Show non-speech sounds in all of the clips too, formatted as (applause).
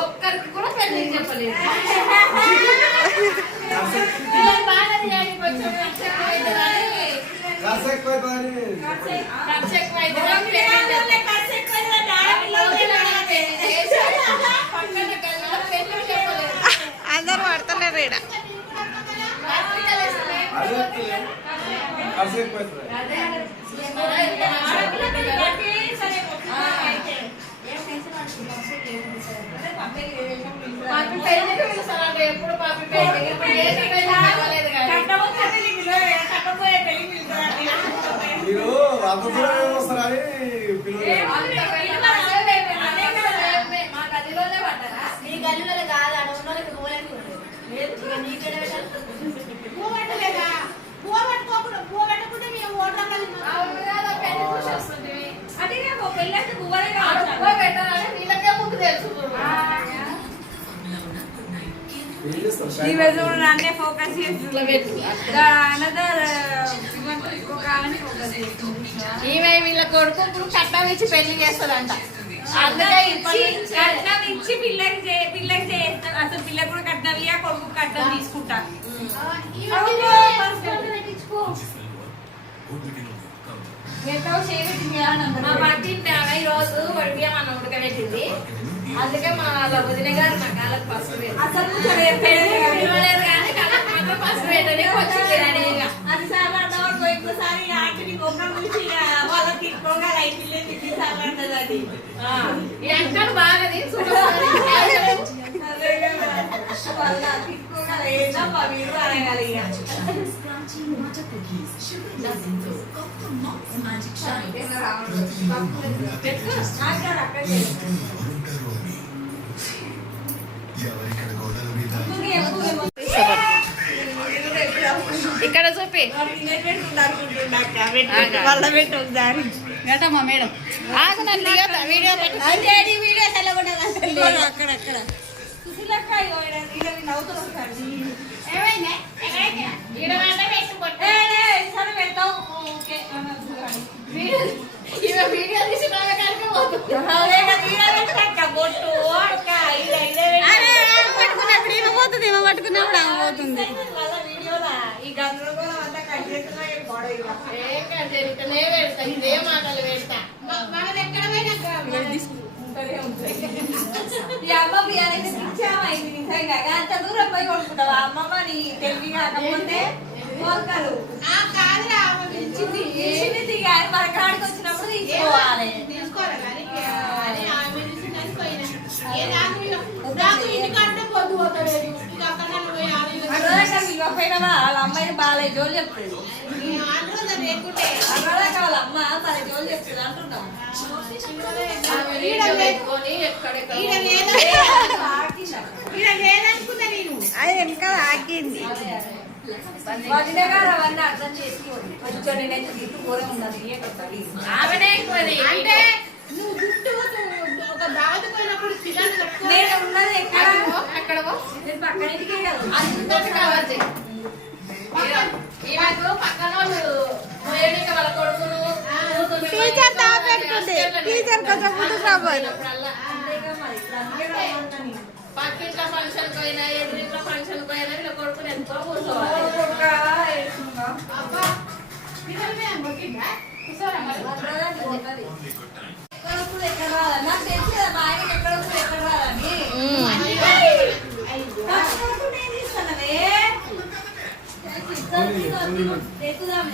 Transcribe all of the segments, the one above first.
ఒక్కరికి కూడా పెళ్ళి చెప్పలేదు ఖర్చు ఎక్కువైంది కానీ కాస్త ఎక్కువైపోయి ఖర్చు ఎక్కువైంది కానీ పెళ్ళి చేసి పక్కన గల్లీలో పెళ్ళి చెప్పలేదు అందరూ పడతలేరు ఈడ పత్రికలు ఇస్తున్నాయి. అదే కాస్త ఎక్కువైపోయి పాపి పెళ్ళికి పిలుస్తారంట ఎప్పుడు పాపి పెళ్ళి ఇప్పుడు చేసే పెళ్ళి అవ్వలేదు కానీ మీరు అంత దూరం ఏం వస్తారని పిల్లలు అంత పెళ్ళి మనసులో లేమే. మా గదిలోనే పడ్డారా నీ గల్లీలో కాదు ఆడ ఉన్నోళ్ళకి పోలేక ఇక నీకెడ అవును కదా, పెళ్ళి చూసి వస్తుంది. అడుక్కో పెట్టాలని వీళ్ళకే ముందు తెలుసు ఏం చేస్తారు ఈ రోజు నన్నే ఫోకస్ చేస్తుంది అనదర్ ఇంకొక ఆమెని ఫోకస్ చేస్తుంది ఈమె వీళ్ళ కొడుకు ఇప్పుడు కట్నం ఇచ్చి పెళ్ళి చేస్తాడంట అందుకే కట్నం ఇచ్చి పిల్లకి చే- పిల్లకి చేస్తాను అసలు పిల్ల కూడా కట్నం ఇయ్య కొడుకు కట్నం తీసుకుంటా. మా పట్టింటి ఆమె ఈ రోజు వడిబియ్యం అన్న ఉడకబెట్టింది అందుకే మా వదిన గారు నా పసుపు వేసి- అసలు కానీ అనగాలి ఇక అక్కడ అక్కడ ఇక్కడ చూపి. వాళ్ళ పెట్టి ఒకసారి గటమ్మా మేడం? ఆగు నన్ను వీడియో పెట్టు వీడియో సుశీలక్క ఏ, సరే పెడతావు. ఓకే. వీడియో వీడియో తీసి పట్టుకున్నప్పుడు ఈమె పోతుంది ఈమె పట్టుకున్నప్పుడు పోతుంది. వాళ్ళ అంత దూరం పోయి కొనుక్కుంటావా అమ్మమ్మ నీ తెలివి కాకపోతే ఇచ్చింది మన కాడికి వచ్చినప్పుడు తీసుకోవాలి వాళ్ళ అమ్మాయిని బాగాలేదు చెప్తుంది అన్నదాకా వాళ్ళ అమ్మ బాగా జోలు చెప్తుంది అంటున్నాం అది వెనక ఆగింది. అర్థం చేసుకోండి కొంచెం నేనైతే దిట్టు ఘోరం ఉన్నది ఏ కొత్తది. ఆమెనే ఎక్కువది. అంటే నేను ఉన్నది ఎక్కడ? అక్కడ పక్కన ఇంటికే అందరికి కావాలి పక్కన వాళ్ళు టీచర్ కొంచెం ముందుకు నేను. పక్కింట్లో ఫంక్షన్ పోయినా ఎదురింట్లో ఫంక్షన్ పోయినా వీళ్ళ కొడుకుని ఎంతో కూర్చోవాలి. ఉంటది. ఎక్కడ రాదని. నాకు తెలుసు మా ఆయనకి ఎక్కడ ఎక్కడ రాదని. ఎక్కుదాం,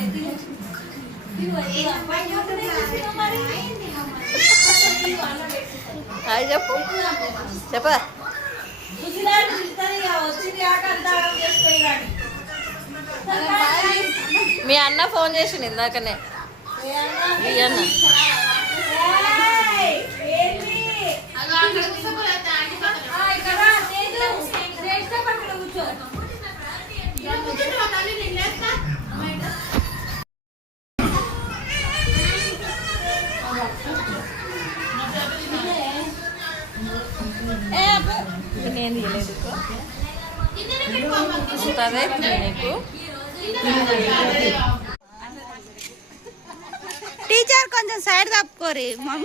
ఇస్తున్నా మరి. అది చెప్పు. ఎక్కుదాం, చెప్ప ముసలాడు ఇస్తుంది ఇక వచ్చింది కాక అంతా ఆగం చేసిపోయి రాని. మీ అన్న ఫోన్ చేసిండు ఇందాకనే. ఏ అన్నా? కూర్చో. నేను తీయలేదు. ఉంటుంది నీకు కొంచెం సైడ్ తప్పుకోరి మమ్మ.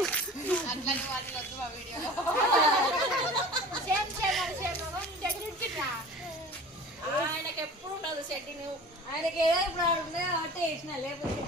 ఆయనకి ఎప్పుడు ఉండదు సెట్టింగ్ ఆయనకి ఏదో ఇప్పుడు ఉంది కాబట్టి వేసిన లేకపోతే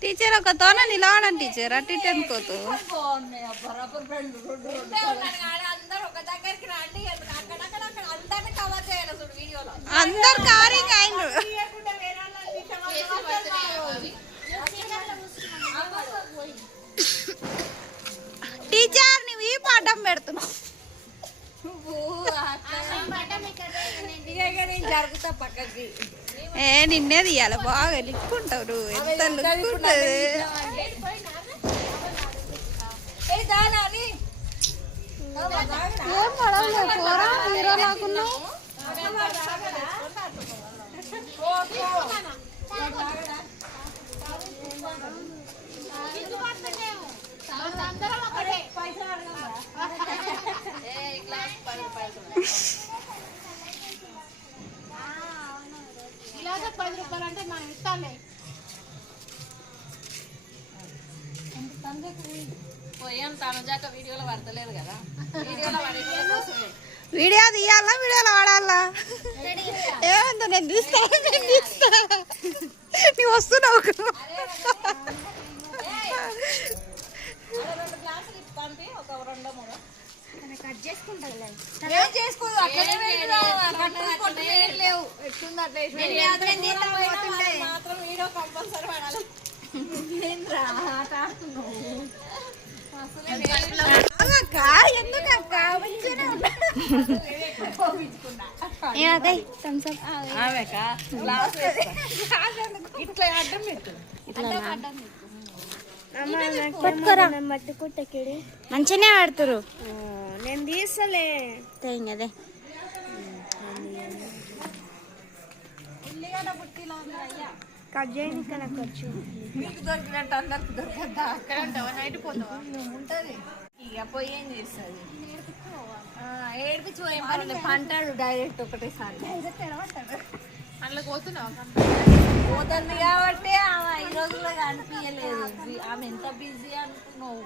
టీచర్ ఒక తోన నిలవడం టీచర్ అటు ఇటు అనుకోతు అందరు అబ్బా, రబ్బర్ బ్యాండ్లు రెండు రెండు ఉంటే ఉన్నాను కానీ అందరూ ఒక దగ్గరికి రండి అక్కడక్కడ అక్కడ అందరిని కవర్ చేయాలి చూడు వీడియోలో అందరు కారింగ్ అయినరు తీయకుండా వేరే వాళ్ళని తీసే వాళ్ళు మాత్రం టీచర్ నువ్వు ఈ పాఠం పెడుతున్నావు ఇక ఇక నేను జరుగుతా పక్కకి ఏ నిన్నే తీయాలి. బాగా లిక్కుంటావు నువ్వు ఎంత లిక్కుంటది? ఏ పడవలే పోరా హీరో లాగున్నావు. అందరం ఒకటే పైసలు పది రూపాయలు ఇలాగ పది రూపాయలు అంటే మనం ఇస్తాంలే పోయాం వీడియోలో పడతలేదు కదా. వీడియోలో పడే కోసమే. వీడియో తీయాలా వీడియోలో వాడాలా? ఏమంత నేను తీస్తా నేను తీస్తా. నువ్వు వస్తున్నావు రెండు గ్లాసులు ఇచ్చి పంపి ఒక రెండో మూడో కట్ ఏం చేసుకోదు అట్లనే కట్టులు లేవు. ఎట్లుంది అట్లా మాత్రం వీడియో కంపల్సరీ పడాలి. ఇట్లా అడ్డం పెట్టు. మంచిగానే ఆడుతురు నేను తీసలే అదే కట్ చేయడానికి నాకు వచ్చు మీకు దొరికినట్టు అందరికి దొరకద్దా అక్కడ ఉంటావా? నైట్ పోతావా? ఉంటది. ఇక పోయి ఏం చేస్తుంది? ఏడిపించి పోయి పని పంటాడు డైరెక్ట్ ఒకటేసారి. అందులో పోతున్నావు? పోతుంది కాబట్టి ఆమె ఈ రోజుల్లో అనిపించలేదు ఆమె ఎంత బిజీ అనుకున్నావు?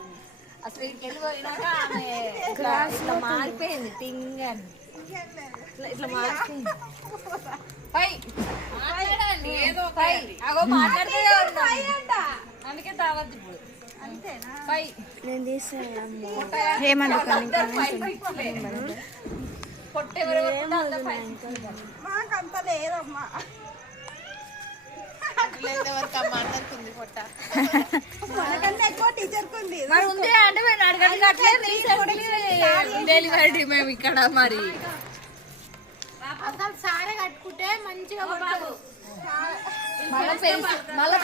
అసలు ఇక్కడికి వెళ్ళిపోయినాక ఆమె ఇట్లా ఇట్లా మారిపోయింది టింగ్ అని. ఇట్లా ఇట్లా మారిపోయింది. పై. మాట్లాడండి ఏదో పై. అగో మాట్లాడితే అందుకే తావద్దు ఇప్పుడు. పై. పై మాకంత లేదమ్మా మనకన్నా ఎక్కువ టీచర్ కుంది మరి ఉంది అంటే మేము డెలివరీ మేము ఇక్కడ మరి. అసలు సారే కట్టుకుంటే మంచిగా మళ్ళీ పెళ్ళి మళ్ళీ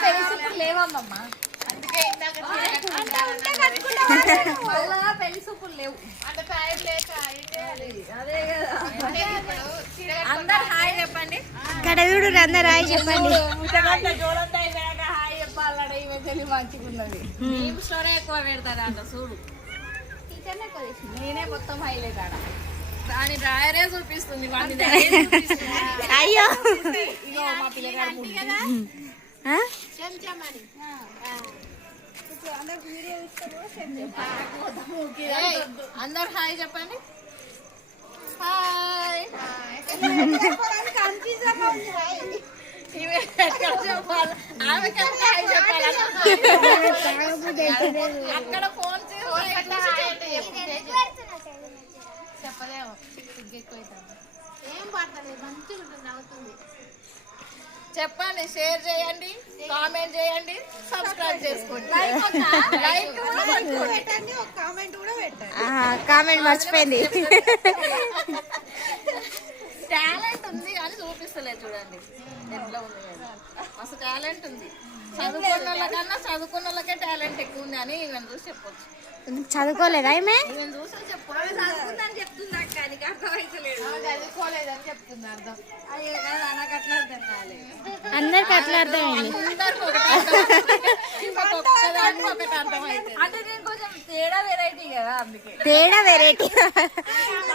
ఇక్కడ చూడు అందరు చెప్పండి హాయ్ చూడు నేనే మొత్తం హైలైట్ ఆడ దాని డ్రాయరే చూపిస్తుంది అయ్యో మా పిల్లగాడు అందరు హాయ్ చెప్పండి. హాయ్. అక్కడ ఫోన్ చెప్పలేము. ఏం పడతలేదు మంచిగా ఉంటుంది అవుతుంది. చెప్పండి షేర్ చేయండి కామెంట్ చేయండి సబ్స్క్రైబ్ చేసుకోండి. కామెంట్ మర్చిపోయింది. (laughs) (laughs) టాలెంట్ ఉంది కానీ చూపిస్తలేదు చూడండి. ఎట్లా ఉంది. మస్తు టాలెంట్ ఉంది. చదువుకున్న వాళ్ళకన్నా చదువుకున్న వాళ్ళకే టాలెంట్ ఎక్కువ ఉంది అని చూసి చెప్పొచ్చు. చదువుకోలేదా ఈమె? ఈవెన్ చూసి చెప్పొచ్చు. చెప్తుంది అక్క నీకు అర్థమైతలేదు. చదువుకోలేదని చెప్తుంది అర్థం. అయ్యో కదా నాకు అట్లా అర్థం కాలేదు. అందరికి అట్లా అర్థమైంది అంటే నేను కొంచెం తేడా వెరైటీ కదా అందుకే. తేడా వెరైటీ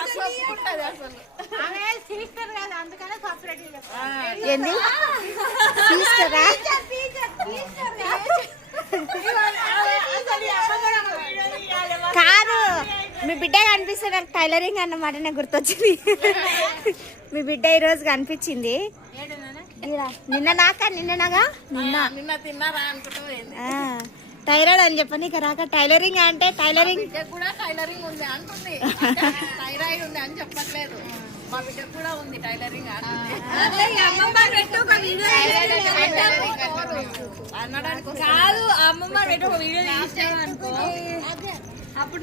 అసలు అసలు ఏంది? కాదు? మీ బిడ్డ కనిపిస్తే నాకు టైలరింగ్ అన్నమాట నాకు గుర్తొచ్చింది. మీ బిడ్డ ఈరోజు కనిపించింది. ఈడ. నిన్న నాక నిన్న నాగా? నిన్న. థైరాయిడ్ అని చెప్పని ఇక రాక టైలరింగ్ అంటే టైలరింగ్. కూడా టైలరింగ్ ఉంది అంటుంది. థైరాయిడ్ ఉంది అని చెప్పట్లేదు. మా బిడ్డకు కూడా ఉంది టైలరింగ్ అనడానికి కాదు అమ్మమ్మ పెట్టు ఒక వీడియో తీసావు అనుకో. అప్పుడు